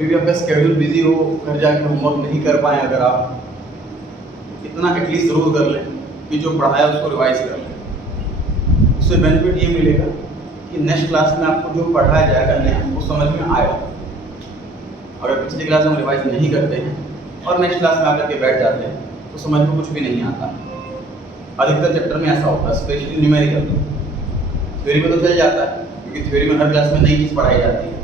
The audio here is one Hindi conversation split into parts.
कभी भी आपका शेड्यूल बिजी हो, घर जाके होमवर्क नहीं कर पाए, अगर आप इतना एटलीस्ट जरूर कर लें कि जो पढ़ाया उसको रिवाइज कर लें। उससे बेनिफिट ये मिलेगा कि नेक्स्ट क्लास में आपको जो पढ़ाया जाएगा नया वो समझ में आएगा। अगर पिछली क्लास में रिवाइज नहीं करते हैं और नेक्स्ट क्लास में आकर के बैठ जाते हैं तो समझ में कुछ भी नहीं आता। अधिकतर चैप्टर में ऐसा होता है, स्पेशली न्यूमेरिकल। थ्योरी में तो चल जाता है क्योंकि थ्योरी में हर क्लास में नई चीज़ पढ़ाई जाती है।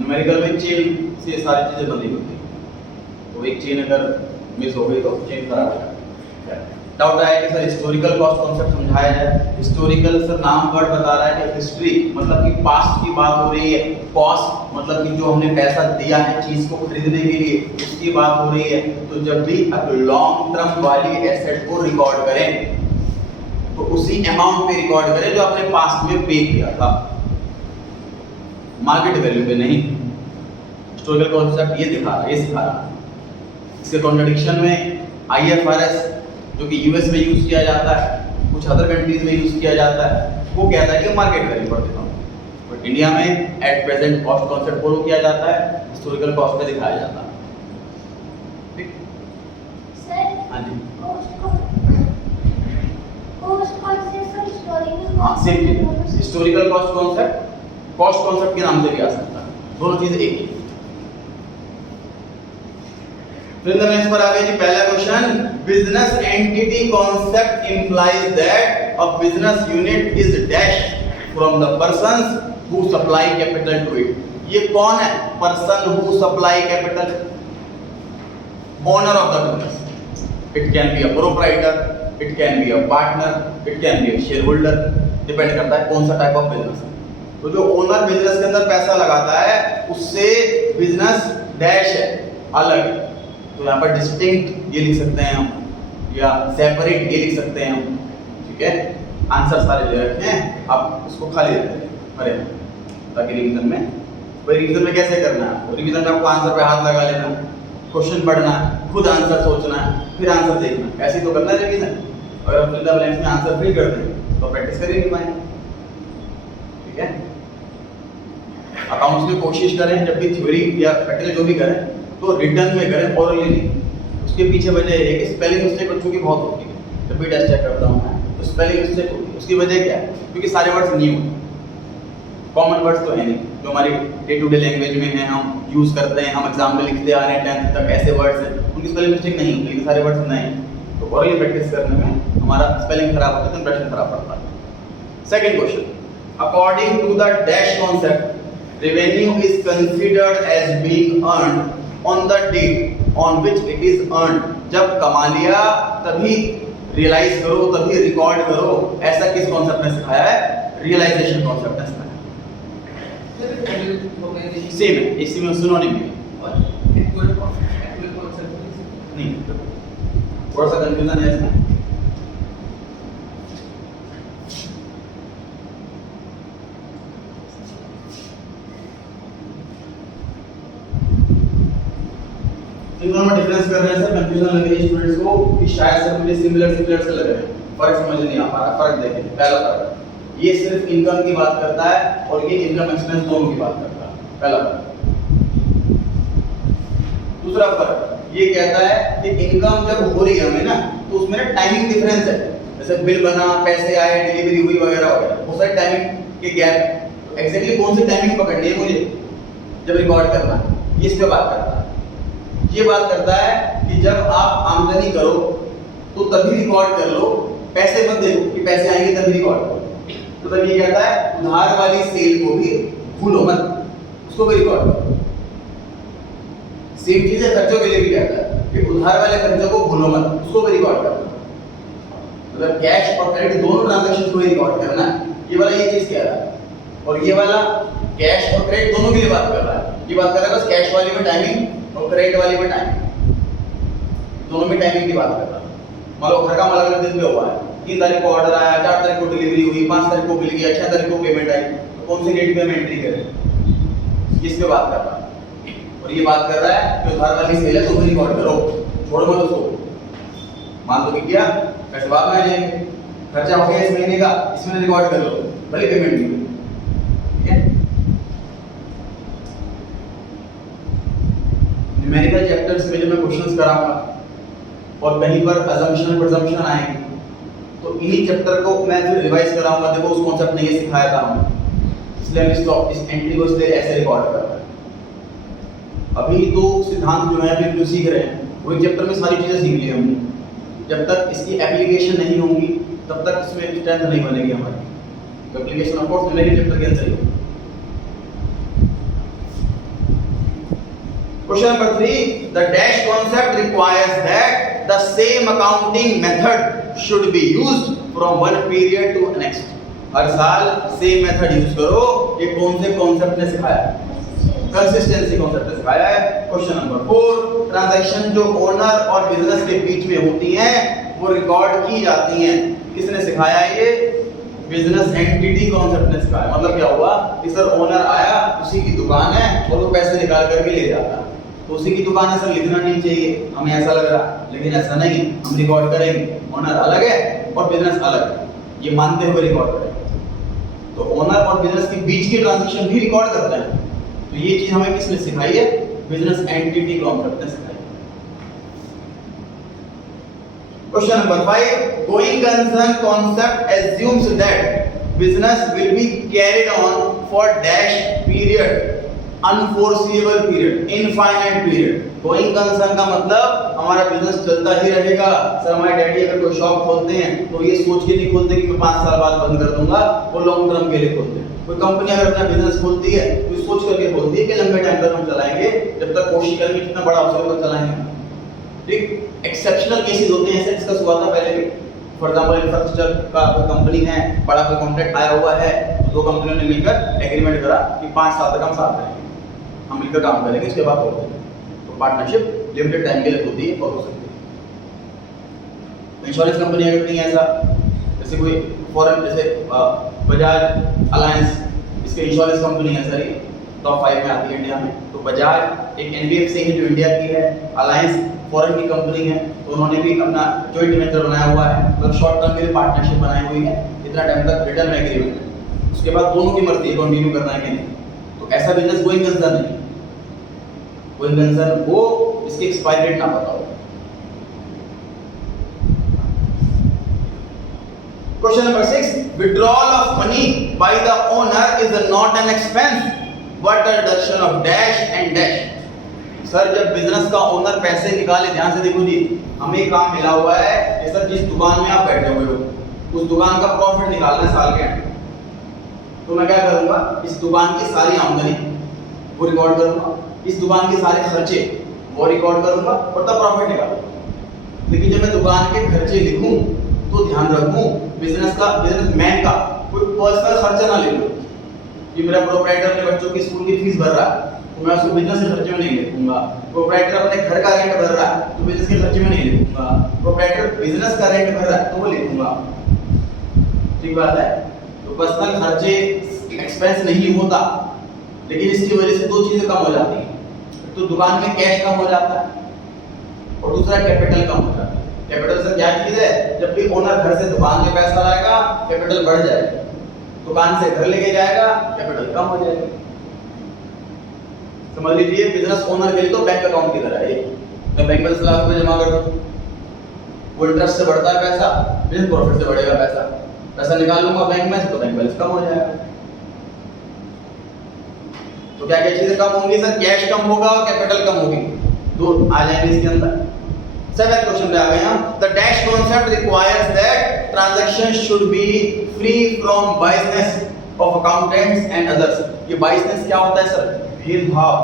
न्यूमेरिकल में चेन से सारी चीज़ें बंधी होती है, तो एक चेन अगर मिस हो गई तो चेन खराब हो जाएगा। डाउट आया कि सर हिस्टोरिकल कॉस्ट कॉन्सेप्ट समझाया जाए। हिस्टोरिकल सर नाम वर्ड बता रहा है कि हिस्ट्री मतलब कि पास्ट की बात हो रही है, कॉस्ट मतलब कि जो हमने पैसा दिया है चीज को खरीदने के लिए उसकी बात हो रही है। तो जब भी आप लॉन्ग टर्म वाली एसेट को रिकॉर्ड करें तो उसी अमाउंट पे रिकॉर्ड करें जो आपने पास्ट में पे किया था, मार्केट वैल्यू पे नहीं। हिस्टोरिकल कॉन्सेप्ट ये दिखा रहा है, ये सिखा रहा है। इसके कॉन्ट्रडिक्शन में IFRS जो कि यूएस में यूज किया जाता है, कुछ अदर कंट्रीज में यूज किया जाता है, वो कहता है कि मार्केट वैल्यू पर दिखाओ। बट इंडिया में at present cost concept follow किया जाता है, हिस्टोरिकल कॉस्ट पे दिखाया जाता है। ठीक सर, हाँ जी, कॉस्ट कॉन्सेप्ट और हिस्टोरिकल हाँ सेम चीज। हिस्टोरिकल कॉस्ट कॉन्सेप्ट के नाम से भी आ सकता है, दोनों चीजें एक ही। फिर नेक्स्ट पर आ गया जी पहला question, business entity concept implies that a business unit is dash from the persons who supply capital to it. ये कौन है? Person who supply capital, owner of the business. It can be a proprietor, it can be a partner, it can be a shareholder, depend करता है कौन सा टाइप ऑफ बिजनेस है। तो जो ओनर बिजनेस के अंदर पैसा लगाता है उससे बिजनेस डैश है, अलग है। तो यहाँ पर डिस्टिंक्ट ये लिख सकते हैं हम, या सेपरेट ये लिख सकते हैं हम। ठीक है, आंसर सारे दे रखे हैं, आप उसको खाली रख दें अरे ताकि रिवीजन में, भाई रिवीजन में कैसे करना है आपको? रिवीजन में आपको आंसर पे हाथ लगा लेना, क्वेश्चन पढ़ना, खुद आंसर सोचना, फिर आंसर देखना, ऐसे तो करना है रिवीजन। अगर आप फिल द ब्लैंक्स में आंसर फिल कर दें तो प्रैक्टिस कर ही नहीं पाएंगे। ठीक है, अकाउंट्स में कोशिश करें जब भी थ्योरी या प्रैक्टिकल जो भी करें तो रिटर्न में करें, ओरली नहीं। उसके पीछे वजह है कि स्पेलिंग मिस्टेक बच्चों की बहुत होती है। जब भी टेस्ट चेक करता हूँ मैं तो स्पेलिंग मिस्टेक होती है। उसकी वजह क्या है? क्योंकि सारे वर्ड्स न्यू हैं, कॉमन वर्ड्स तो है नहीं जो हमारी डे टू डे लैंग्वेज में है, हम यूज़ करते हैं, हम एग्जाम में लिखते आ रहे हैं 10th तक, ऐसे वर्ड्स हैं उनकी स्पेलिंग मिस्टेक नहीं होती, लेकिन सारे वर्ड्स नए हैं। तो ओरली प्रैक्टिस करने में हमारा स्पेलिंग खराब होता है तो इंप्रेशन खराब पड़ता है। Second question, according to the dash concept revenue is considered as being earned on the date on which it is earned। जब कमा लिया तभी रियलाइज करो, तभी रिकॉर्ड करो, ऐसा किस कॉन्सेप्ट में सिखाया है? रियलाइजेशन कॉन्सेप्ट में सिखाया है। सेम है, इसी में सिनोनिम है नहीं, थोड़ा सा कंफ्यूजन है इसमें। इन दोनों में डिफरेंस कर रहे हैं सर, कंफ्यूजन लग रही है स्टूडेंट्स को कि शायद सर मुझे सिमिलर से लग रहे हैं, फर्क समझ नहीं आ पा रहा। फर्क देखें, पहला फर्क ये सिर्फ इनकम की बात करता है और ये इनकम एक्सपेंस दोनों की बात करता है, पहला फर्क। दूसरा फर्क ये कहता है कि इनकम जब हो रही है हमें ना तो उसमें ना टाइमिंग डिफरेंस है, जैसे बिल बना, पैसे आए, डिलीवरी हुई वगैरह वगैरह, बहुत सारे टाइमिंग के गैप। एग्जैक्टली कौन सी टाइमिंग पकड़नी है मुझे जब रिकॉर्ड करना है, ये इस पे बात करता है। ये बात करता है कि जब आप आमदनी करो तो तभी रिकॉर्ड कर लो, पैसे मत देखो कि पैसे आएंगे तभी रिकॉर्ड करो। तो तब ये कहता है उधार वाली सेल को भी भूलो मत, उसको भी रिकॉर्ड करो। सेम चीज है खर्चों के लिए भी कहता है कि उधार वाले खर्चों को भूलो मत, उसको भी रिकॉर्ड करो। मतलब कैश और क्रेडिट दोनों ट्रांजैक्शन को ही रिकॉर्ड करना है। ये वाला ये चीज कह रहा है, और ये वाला कैश और क्रेडिट दोनों के लिए बात कर रहा है। ये बात कर रहा है बस कैश वाली में टाइमिंग और क्रेडिट वाली में टाइमिंग, दोनों में टाइमिंग की बात कर रहा है। मान लो घर का अलग अलग दिन पे हुआ है, 3 तारीख को ऑर्डर आया, 4 तारीख को डिलीवरी हुई, 5 तारीख को बिल गया, 6 तारीख को पेमेंट आई, तो कौन सी डेट पे हम एंट्री करें? इस पे बात कर रहा है। और ये बात कर रहा है कि उधार वाली सेल है तो रिकॉर्ड करो, छोड़ो मत उसको। मान लो कि क्या पैसे बाद में आ जाएंगे, खर्चा हो गया इस महीने का, इसमें रिकॉर्ड कर लो, भले पेमेंट नहीं हुई। ठीक है, जब मैं क्वेश्चंस कराऊंगा और कहीं पर अजम्पशन प्रिजम्पशन आएंगे तो इन्हीं चैप्टर को मैं फिर रिवाइज कराऊंगा। देखो उस कॉन्सेप्ट ने ये सिखाया था हमें, इसलिए हम इस एंट्री को इसलिए ऐसे रिकॉर्ड कर रहे हैं। अभी तो सिद्धांत जो है अभी जो सीख रहे हैं वो एक चैप्टर में सारी चीज़ें सीख ली हमने। जब तक इसकी एप्लीकेशन नहीं होंगी तब तक इसमें स्ट्रेंथ नहीं बनेगी हमारी। एप्लीकेशन ऑफ कोर्स मेरे चैप्टर के अंदर ही होगी। Question number 3, the dash concept requires that the same accounting method should be used from one period to the next. हर साल सेम मेथड यूज करो। ये कौन से कॉन्सेप्ट ने सिखाया? कंसिस्टेंसी कॉन्सेप्ट ने सिखाया है। क्वेश्चन नंबर 4, ट्रांजैक्शन जो ओनर और बिजनेस के बीच में होती हैं वो रिकॉर्ड की जाती हैं। किसने सिखाया है ये? बिजनेस एंटिटी कॉन्सेप्ट ने सिखाया। मतलब क्या हुआ कि सर ओनर आया, उसी की दुकान है और वो पैसे निकाल करके ले जाता है, तो उसी की दुकान है सर, लिखना नहीं चाहिए, हमें ऐसा लग रहा, लेकिन ऐसा नहीं है। हम रिकॉर्ड करेंगे ओनर अलग है और बिजनेस अलग है, ये मानते हुए रिकॉर्ड करेंगे। तो ओनर और बिजनेस के बीच की ट्रांजैक्शन भी रिकॉर्ड करते हैं। तो ये चीज हमें किसने सिखाई है? बिजनेस एंटिटी कॉन्सेप्ट ने सिखाई। Question number 5, going concern concept assumes that business will be carried on for dash period, unforeseeable period, infinite period। Going concern का मतलब हमारा बिजनेस चलता ही रहेगा। सर हमारे डैडी अगर कोई शॉप खोलते हैं तो ये सोच के नहीं खोलते कि मैं 5 साल बाद बंद कर दूंगा, वो लॉन्ग टर्म के लिए खोलते हैं। कोई कंपनी अगर अपना बिजनेस खोलती है तो ये सोच करके खोलती है कि लंबे टाइम तक हम चलाएंगे, जब तक कोशिश करेंगे कितना बड़ा हो सके चलाएंगे। ठीक, एक्सेप्शनल केसेस होते हैं, ऐसे डिस्कस हुआ था पहले भी। फॉर एग्जांपल इंफ्रास्ट्रक्चर का कोई कंपनी है, बड़ा कोई कॉन्ट्रैक्ट आया हुआ है, तो दो कंपनियों ने मिलकर एग्रीमेंट करा कि 5 साल तक हम साथ रहेंगे, हम मिलकर काम करेंगे, इसके बाद तोड़ देंगे। तो पार्टनरशिप लिमिटेड टाइम के लिए होती है और हो सकती है। इंश्योरेंस कंपनी अगर नहीं है ऐसा, जैसे कोई फॉरेन जैसे बजाज अलायंस, इसके इंश्योरेंस कंपनी है सर, ये टॉप 5 में आती है इंडिया में। तो बजाज एक एनबीएफसी है जो इंडिया की है, अलायंस फॉरेन की कंपनी है, तो उन्होंने भी अपना जॉइंट वेंचर बनाया हुआ है, मतलब शॉर्ट टर्म के लिए पार्टनरशिप बनाई हुई है, इतना टाइम तक रिटर्न एग्रीमेंट है, उसके बाद दोनों की मर्जी है कंटिन्यू करना है कि नहीं। तो ऐसा बिजनेस गोइंग कंसर्न नहीं, गोइंग कंसर्न वो इसकी एक्सपायरी डेट ना पता हो। Question number 6, withdrawal of money by the owner is not an expense but a deduction of dash and dash। Sir जब बिजनेस का ओनर पैसे निकाले, ध्यान से देखो जी, हमें काम मिला हुआ है कि सर जिस दुकान में आप बैठे हुए हो उस दुकान का प्रॉफिट निकालना है साल के एंड, तो मैं क्या करूंगा, इस दुकान की सारी आमदनी वो रिकॉर्ड करूंगा, इस दुकान के सारे खर्चे वो रिकॉर्ड करूंगा और तब प्रॉफिट निकालूंगा। लेकिन जब मैं दुकान के खर्चे लिखूं तो ध्यान रखूं बिजनेसमैन का कोई पर्सनल खर्चा ना ले लो कि मेरा प्रोप्राइटर अपने बच्चों की स्कूल की फीस भर रहा है तो मैं उसको बिजनेस के खर्चे में नहीं लिखूंगा। प्रोप्राइटर अपने घर का रेंट भर रहा है तो बिजनेस के खर्चे में नहीं लिखूंगा। प्रोप्राइटर बिजनेस का रेंट भर रहा है तो वो लिखूंगा। ठीक बात है। तो पर्सनल खर्चे एक्सपेंस नहीं होता, लेकिन इसकी वजह से दो चीजें कम हो जाती हैं। तो दुकान में कैश कम हो जाता है और दूसरा कैपिटल कम हो जाता है। कैपिटल से क्या चीज है, जब भी ओनर घर से दुकान में पैसा लाएगा कैपिटल बढ़ जाएगा, दुकान से घर लेके जाएगा कैपिटल कम हो जाएगा। समझ लीजिए बिजनेस ओनर के लिए तो बैंक अकाउंट की तरह है। मैं बैंक में 10 लाख रुपए जमा कर दूं, वो इंटरेस्ट से बढ़ता है पैसा, बिजनेस प्रॉफिट से बढ़ेगा पैसा, पैसा निकाल लूंगा बैंक में से तो बैंक बैलेंस कम हो जाएगा। तो क्या क्या चीजें कम होंगी सर, कैश कम होगा और कैपिटल कम होगी, दो आ जाएंगे इसके अंदर। 7th क्वेश्चन पे आ गए हम। The dash concept requires that transaction should be free from biasness of accountants and others. ये बायसनेस क्या होता है सर, भेदभाव।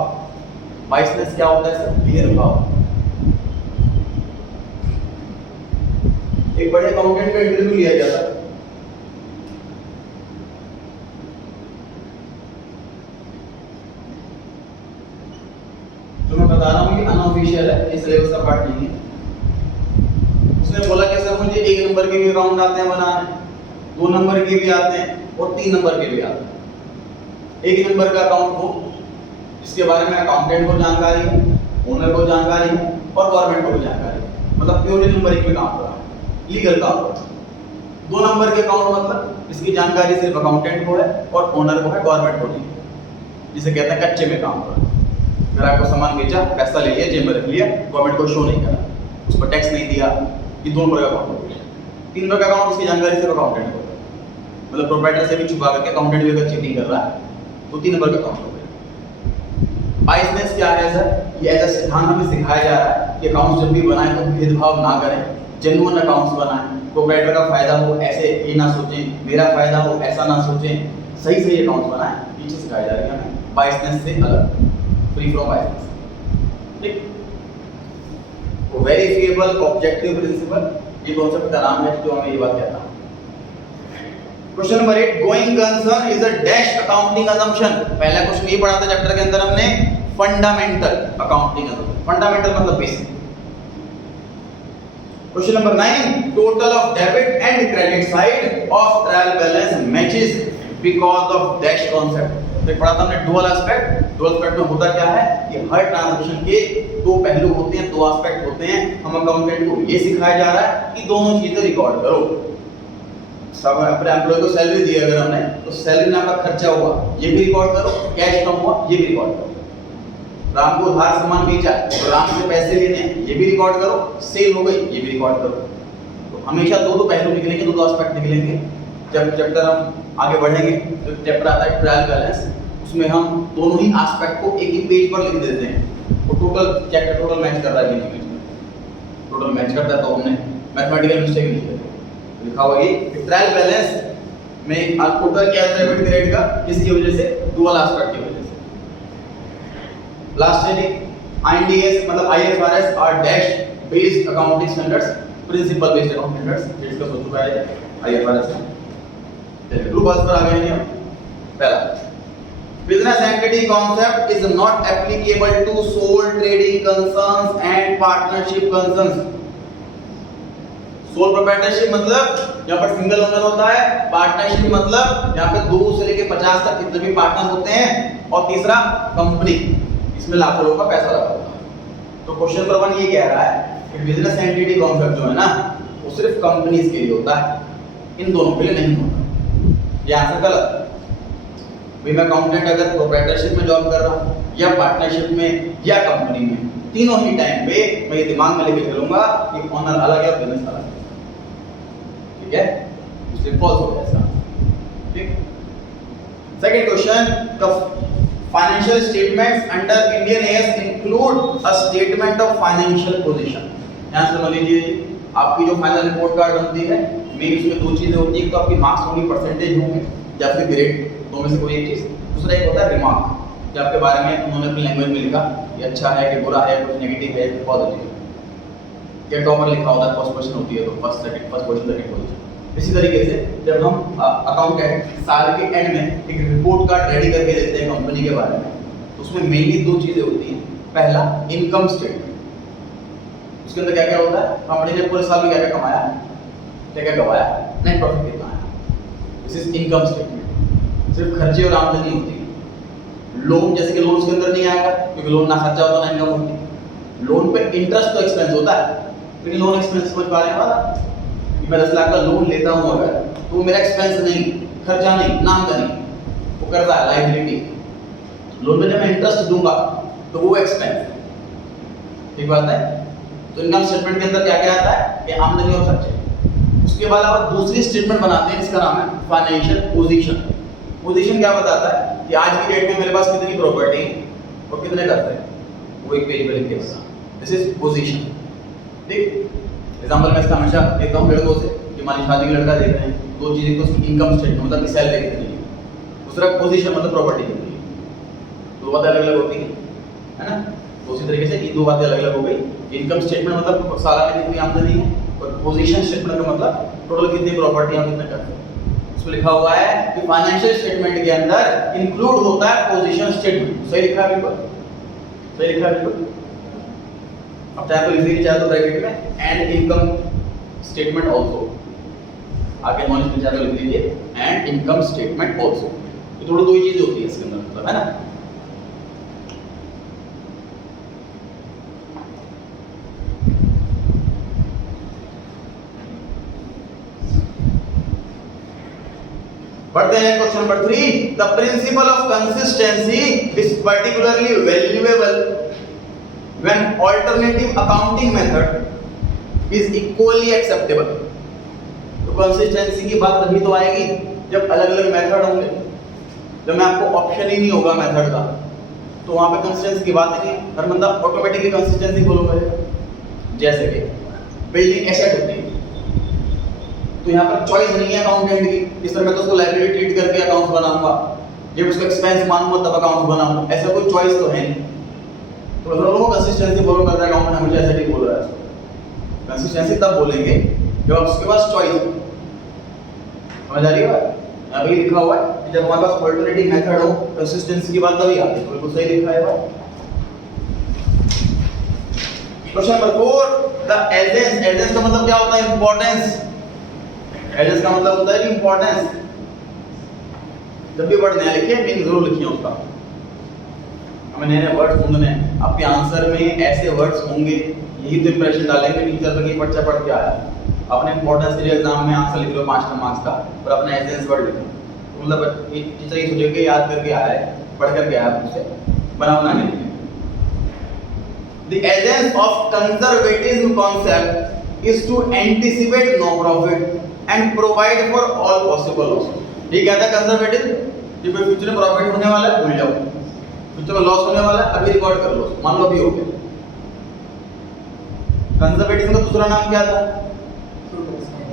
बायसनेस क्या होता है सर, भेदभाव। एक बड़े अकाउंटेंट का इंटरव्यू लिया गया था, जो मैं बता रहा हूँ कि अनऑफिशियल है, इस सिलेबस का पार्ट नहीं है। उसने बोला कि सर मुझे 1 नंबर के भी अकाउंट आते हैं बनाने, 2 नंबर के भी आते हैं और 3 नंबर के भी आते हैं। 1 नंबर का अकाउंट हो जिसके बारे में अकाउंटेंट को जानकारी है, ओनर को जानकारी है और गवर्नमेंट को भी जानकारी है, मतलब प्योरली नंबरिंग में काम कर रहा है, लीगल काम कर रहा है। 2 नंबर के अकाउंट मतलब इसकी जानकारी सिर्फ अकाउंटेंट को है और ओनर को है, गवर्नमेंट को नहीं, जिसे कहते हैं कच्चे में काम कर रहा है। अगर आपको सामान बेचा, पैसा ले लिया, जेब में रख लिया, गवर्नमेंट को शो नहीं करा, उस पर टैक्स नहीं दिया, ये दोनों प्रकार का अकाउंट हो गया। 3 प्रकार का अकाउंट इसकी जानकारी सिर्फ अकाउंटेंट को, मतलब प्रोप्राइटर से भी छुपा करके अकाउंटेंट भी अगर चीटिंग कर रहा है तो 3 नंबर का अकाउंट हो गया। बाइसनेस क्या है सर? ये ऐसा सिद्धांत हमें सिखाया जा रहा है कि अकाउंट जब भी बनाए तो भेदभाव ना करें, जेन्युइन अकाउंट्स बनाएं, प्रोप्राइटर का फायदा हो ऐसे ये ना सोचें, मेरा फायदा हो ऐसा ना सोचें, सही सही अकाउंट्स बनाएं, ये चीज सिखाई जा रही है हमें बाइसनेस से अलग, फ्री फ्रॉम बाइसनेस। ठीक, तो वेरिफिएबल ऑब्जेक्टिव प्रिंसिपल, ये कॉन्सेप्ट का नाम है जो हमें ये बात कहता है। Question number 8, going concern is a dash accounting assumption. पहला क्वेश्चन ये पढ़ा था चैप्टर के अंदर हमने, फंडामेंटल अकाउंटिंग असम्पशन। फंडामेंटल मतलब basic. Question number 9, total of debit and credit side of trial balance matches because of dash concept. तो पढ़ा था हमने डुअल एस्पेक्ट। डुअल एस्पेक्ट में होता क्या है कि हर ट्रांजैक्शन के 2 पहलू होते हैं, 2 एस्पेक्ट होते हैं। हम अकाउंटेंट को ये सिखाया जा रहा है कि दोनों चीजें रिकॉर्ड करो। सब अपने एम्प्लॉय को सैलरी दी अगर हमने, तो सैलरी में आपका खर्चा हुआ ये भी रिकॉर्ड करो, कैश कम हुआ ये भी रिकॉर्ड करो। राम को उधार सामान बेचा तो राम से पैसे लेने ये भी रिकॉर्ड करो, सेल हो गई ये भी रिकॉर्ड करो। तो हमेशा 2 पहलू निकलेंगे, 2 एस्पेक्ट निकलेंगे। जब चैप्टर हम आगे बढ़ेंगे तो चैप्टर आता है ट्रायल बैलेंस, उसमें हम दोनों ही एस्पेक्ट को एक ही पेज पर लिख देते हैं। तो टोटल चैप्टर टोटल मैच कर रहा है कि नहीं, टोटल मैच करता है तो हमने मैथमेटिकल मिस्टेक नहीं की, लिखा हुआ ये ट्रायल बैलेंस में टोटल क्या है डेबिट क्रेडिट का, किसकी वजह से? डुअल एस्पेक्ट की वजह से। लास्ट हेडिंग आईएनडीएस मतलब IFRS are dash based accounting standards, principle based accounting standards, discuss हो चुका है आईएफआरएस में। चलिए ग्रुप पर आ गए हैं हम। पहला, business entity concept is not applicable to sole trading concerns and partnership concerns. Sole proprietorship मतलब यहाँ पर सिंगल ओनर होता है, पार्टनरशिप मतलब यहाँ पे 2 से लेके 50 तक कितने भी पार्टनर्स होते हैं, और तीसरा कंपनी, इसमें लाखों लोगों का पैसा लगा होता है। तो क्वेश्चन नंबर 1 ये कह रहा है कि बिजनेस एंटिटी कॉन्सेप्ट जो है ना वो सिर्फ कंपनीज के लिए होता है, इन दोनों के लिए नहीं होता। ये आंसर गलत। भाई मैं अकाउंटेंट अगर प्रोप्राइटरशिप में जॉब कर रहा हूँ या पार्टनरशिप में या कंपनी में, तीनों ही टाइम पे मैं ये दिमाग में लेके चलूंगा कि ओनर अलग है और बिजनेस अलग है। ठीक है, इसलिए फॉल्स हो गया इसका। ठीक, second question, the financial statements under Indian as include a statement of financial position. यहां समझ लीजिए, आपकी जो फाइनल रिपोर्ट कार्ड बनती है, मेन उसमें 2 चीजें होती है, तो आपकी मार्क्स होंगी, परसेंटेज होंगे या फिर ग्रेड, दो में से कोई एक चीज। दूसरा एक होता है रिमार्क, कि आपके बारे में उन्होंने अपनी लैंग्वेज में लिखा कि अच्छा है कि बुरा है, कुछ नेगेटिव है, कुछ पॉजिटिव है। या टॉपर लिखा होता है, फर्स्ट पोजीशन होती है तो फर्स्ट पोजीशन सेकंड पोजीशन। इसी तरीके से जब हम अकाउंटेंट साल के एंड में एक रिपोर्ट कार्ड रेडी करके देते हैं कंपनी के बारे में, तो उसमें मेनली 2 चीजें होती हैं। पहला इनकम स्टेटमेंट, उसके अंदर क्या क्या होता है, कंपनी ने पूरे साल में क्या क्या कमाया, क्या क्या गवाया, नेट प्रॉफिट कितना है, दिस इज इनकम स्टेटमेंट। सिर्फ खर्चे और आमदनी होती है। लोन, जैसे कि लोन उसके अंदर नहीं आएगा क्योंकि लोन ना खर्चा होता ना इनकम होती। लोन पे इंटरेस्ट तो एक्सपेंस होता है, लेकिन लोन एक्सपेंस समझ पा रहे हैं वाला कि मैं 10 लाख का लोन लेता हूं अगर, तो मेरा एक्सपेंस नहीं, खर्चा नहीं, ना आमदनी, वो कर्जा है, लायबिलिटी। लोन पे जब मैं इंटरेस्ट दूंगा तो वो एक्सपेंस है। ठीक बात है। तो इनकम स्टेटमेंट के अंदर क्या क्या आता है कि आमदनी और खर्चे। उसके बाद आप दूसरी स्टेटमेंट बनाते हैं, इसका नाम है फाइनेंशियल पोजीशन। पोजीशन क्या बताता है कि आज की डेट में मेरे पास कितनी प्रॉपर्टी और कितने कर्ज है, वो एक पेज पे लिख के बता। This is position. ठीक, एग्जांपल मैं इसका हमेशा देता हूं लड़कों से कि मान लीजिए शादी का लड़का देख रहे हैं, 2 चीजें, तो उसकी इनकम स्टेटमेंट मतलब कि सैलरी कितनी है, दूसरा पोजीशन मतलब प्रॉपर्टी कितनी है। 2 बातें अलग अलग होती है ना। तो उसी तरीके से ये 2 बातें अलग अलग हो गई। इनकम स्टेटमेंट मतलब सालाना कितनी आमदनी है, और पोजीशन स्टेटमेंट का मतलब टोटल कितनी प्रॉपर्टी है, कितने कर्ज है। इसमें लिखा हुआ है कि फाइनेंशियल स्टेटमेंट के अंदर इंक्लूड होता है पोजीशन स्टेटमेंट। सही लिखा है, बिल्कुल सही लिखा है, बिल्कुल। अब चाहे तो लिख लीजिए, चाहे तो ब्रैकेट में एंड इनकम स्टेटमेंट आल्सो, आगे नॉलेज में चाहे तो लिख लीजिए एंड इनकम स्टेटमेंट आल्सो। ये थोड़ी 2 ही चीजें होती है इसके अंदर, मतलब है ना। बढ़ते हैं question number 3. The principle of consistency is particularly valuable when alternative accounting method is equally acceptable. तो कंसिस्टेंसी की बात तभी तो आएगी जब अलग अलग मेथड होंगे. जब मैं आपको ऑप्शन ही नहीं होगा मेथड का तो वहां पे कंसिस्टेंसी की बात ही नहीं. हर बंदा ऑटोमेटिकली कंसिस्टेंसी फॉलो करेगा. जैसे कि बिल्डिंग एसेट होती है तो यहाँ पर चॉइस नहीं है अकाउंटेंट की. इस तरह मैं तो उसको लायबिलिटी ट्रीट करके अकाउंट्स बनाऊंगा, जब उसको एक्सपेंस मानूंगा तब अकाउंट्स बनाऊंगा. ऐसा कोई चॉइस तो है नहीं. तो अगर लोगों को कंसिस्टेंसी फॉलो करता है अकाउंटेंट हमेशा ऐसे नहीं बोल रहा है. कंसिस्टेंसी तब बोलेंगे जब उसके पास चॉइस हो. समझ आ रही है बात? अभी लिखा हुआ है कि जब हमारे पास अल्टरनेटिव मेथड हो कंसिस्टेंसी की बात तभी आती है. बिल्कुल सही लिखा है बात. Question number 4. The agency. Agency का मतलब क्या होता है? इंपॉर्टेंस. एजेंस का मतलब होता है इंपॉर्टेंस. जब भी वर्ड नया लिखे मीनिंग जरूर लिखिए उसका. हमें नए नए वर्ड ढूंढने हैं. आपके आंसर में ऐसे वर्ड्स होंगे, यही तो इंप्रेशन डालेंगे टीचर पर कि बच्चा पढ़ के आया. अपने इंपॉर्टेंस के लिए एग्जाम में आंसर लिख लो 5 मार्क्स का और अपना एजेंस वर्ड लिखो. तो मतलब टीचर ये सोचेगा कि याद करके आया है, पढ़ करके आया, मुझसे बनाना नहीं. The essence of conservatism concept is to anticipate no profit and provide for all possible loss. ये कहता है कंजर्वेटिव कि भाई फ्यूचर में प्रॉफिट होने वाला है भूल जाओ, फ्यूचर में लॉस होने वाला है अभी रिकॉर्ड कर लो, मान लो अभी हो गया. कंजर्वेटिज्म का दूसरा नाम क्या था?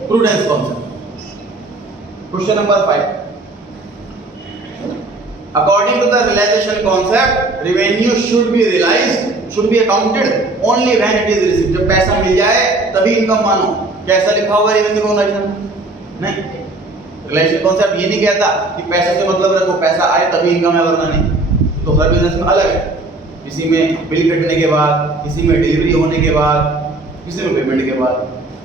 Prudence concept. Question number 5. According to the realization concept, revenue should be realized, should be accounted only when it is received. जब पैसा मिल जाए तभी इनकम मानो. कैसा लिखा हुआ है रेवेन्यू कॉन्सेप्ट? नहीं. रिलेशन कॉन्सेप्ट ये नहीं कहता कि पैसे से मतलब रखो, पैसा आए तभी इनकम है वरना नहीं. तो हर बिजनेस में अलग है. किसी में बिल कटने के बाद, किसी में डिलीवरी होने के बाद, किसी में पेमेंट के बाद.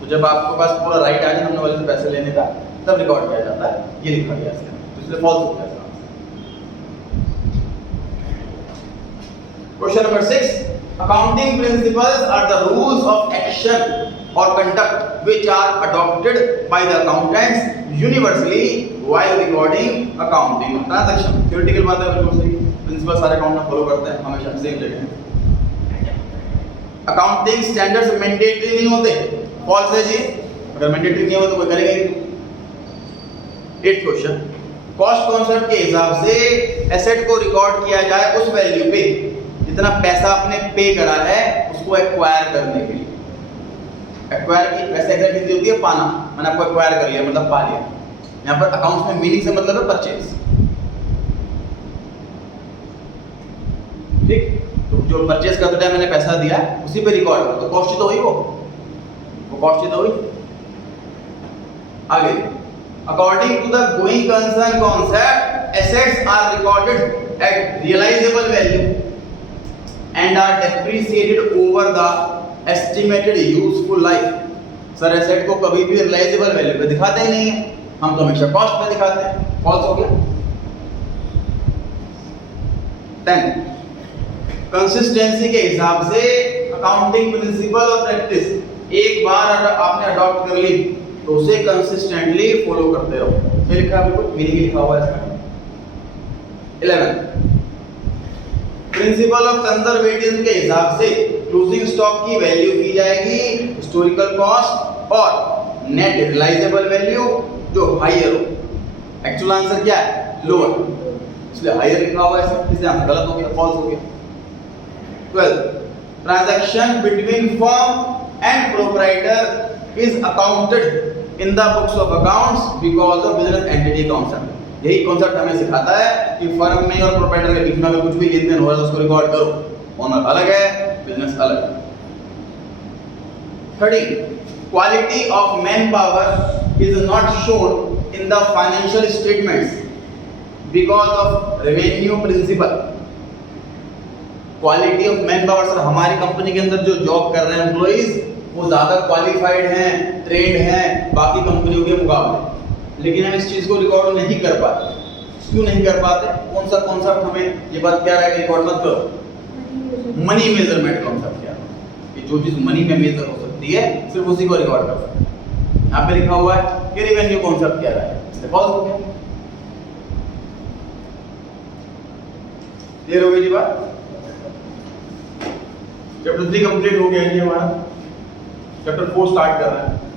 तो जब आपके पास पूरा राइट आ जाए हमने वाले से पैसे लेने का तब रिकॉर्ड किया जाता है. ये लिखा गया है. तो इसलिए फॉल्स हो गया. Question number 6. Accounting principles are the rules of action or conduct which are adopted by the accountants universally while recording accounting transaction. Theoretical बात है बिल्कुल सही. Principles सारे अकाउंटेंट फॉलो करते हैं हमेशा सेम जगह. Accounting standards mandatory नहीं होते. False है जी. अगर mandatory नहीं हो तो कोई करेगा ही. 8th question. Cost concept के हिसाब से एसेट को रिकॉर्ड किया जाए उस वैल्यू पे जितना पैसा आपने पे करा है उसको एक्वायर करने के लिए. एक्वायर की वैसे एग्जैक्ट हिंदी होती है पाना. मैंने आपको एक्वायर कर लिया मतलब पा लिया. यहाँ पर अकाउंट्स में मीनिंग से मतलब है परचेज. ठीक. तो जो परचेज करते टाइम मैंने पैसा दिया उसी पे रिकॉर्ड हो तो कॉस्ट ही तो हुई. वो कॉस्ट ही तो हुई. आगे. According to the going concern concept, assets are recorded at realizable value and are depreciated over the estimated useful life. Sir asset को कभी भी रियलाइजेबल वैल्यू पे दिखाते ही नहीं है, हम तो हमेशा कॉस्ट पे दिखाते हैं. फॉल्स हो गया. 10. कंसिस्टेंसी के हिसाब से अकाउंटिंग प्रिंसिपल और प्रैक्टिस एक बार अगर आपने अडॉप्ट कर ली तो उसे कंसिस्टेंटली फॉलो करते रहो. ये लिखा है बिल्कुल मीनिंग लिखा हुआ है इसमें. 11. प्रिंसिपल ऑफ कंजर्वेटिज्म के हिसाब से क्लोजिंग स्टॉक की वैल्यू की जाएगी हिस्टोरिकल कॉस्ट और नेट रियलाइजेबल वैल्यू जो हायर हो. एक्चुअल आंसर क्या है? लोअर. इसलिए हायर लिखा हुआ है इसलिए आंसर गलत हो गया, फॉल्स हो गया. 12. Transaction between firm and proprietor is accounted in the books of accounts because of business entity concept. यही कॉन्सेप्ट हमें सिखाता है कि फर्म में और प्रोप्राइटर के बीच में अगर कुछ भी लेन देन हो रहा है तो उसको रिकॉर्ड करो. ओनर अलग है, बिजनेस अलग है. 13. Quality of manpower is not shown in the financial statements because of revenue principle. Quality of manpower sir हमारी कंपनी के अंदर जो जॉब कर रहे हैं एम्प्लॉइज वो ज्यादा क्वालिफाइड हैं, ट्रेंड हैं बाकी कंपनियों के मुकाबले, लेकिन हम इस चीज को रिकॉर्ड नहीं कर पाते. क्यों नहीं कर पाते? कौन सा कॉन्सेप्ट हमें ये बात क्या रहा है कि रिकॉर्ड मत करो? मनी मेजरमेंट कॉन्सेप्ट क्या है कि जो चीज मनी में मेजर हो सकती है सिर्फ उसी को रिकॉर्ड कर सकते हैं. यहाँ पे लिखा हुआ है कि रेवेन्यू कॉन्सेप्ट क्या रहा है, इसलिए फॉल्स हो गया. क्लियर हो गई जी बात? चैप्टर 3 कंप्लीट हो गया जी हमारा, चैप्टर 4 स्टार्ट कर रहा है।